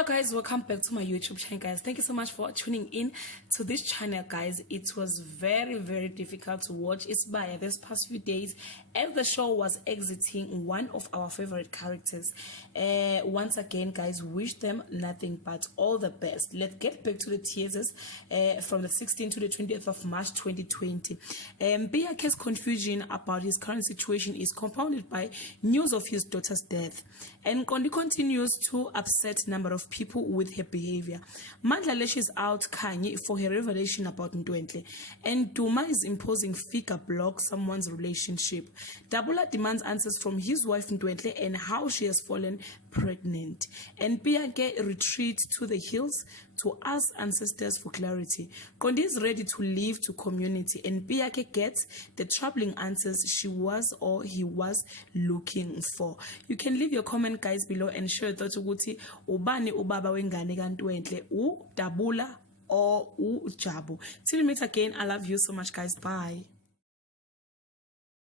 Hello guys, welcome back to my YouTube channel, guys. Thank you so much for tuning in to this channel, guys. It was very difficult to watch Isibaya this past few days as the show was exiting one of our favorite characters. Once again, guys, wish them nothing but all the best. Let's get back to the teasers from the 16th to the 20th of March 2020. Biake's confusion about his current situation is compounded by news of his daughter's death, and Kondi continues to upset number of people with her behavior. Mandla lashes out Kanye for her revelation about Ntwenhle, and Duma is imposing figure block someone's relationship. Dabula demands answers from his wife Ntwenhle and how she has fallen pregnant, and Biake retreats to the hills to ask ancestors for clarity. Kondi is ready to leave to community, and Biake gets the troubling answers she was or he was looking for. You can leave your comment, guys, below and share your thoughts ukuthi ubani ubaba wengane kaNtwenhle, Dabula or Jabu. Till we meet again, I love you so much, guys. Bye.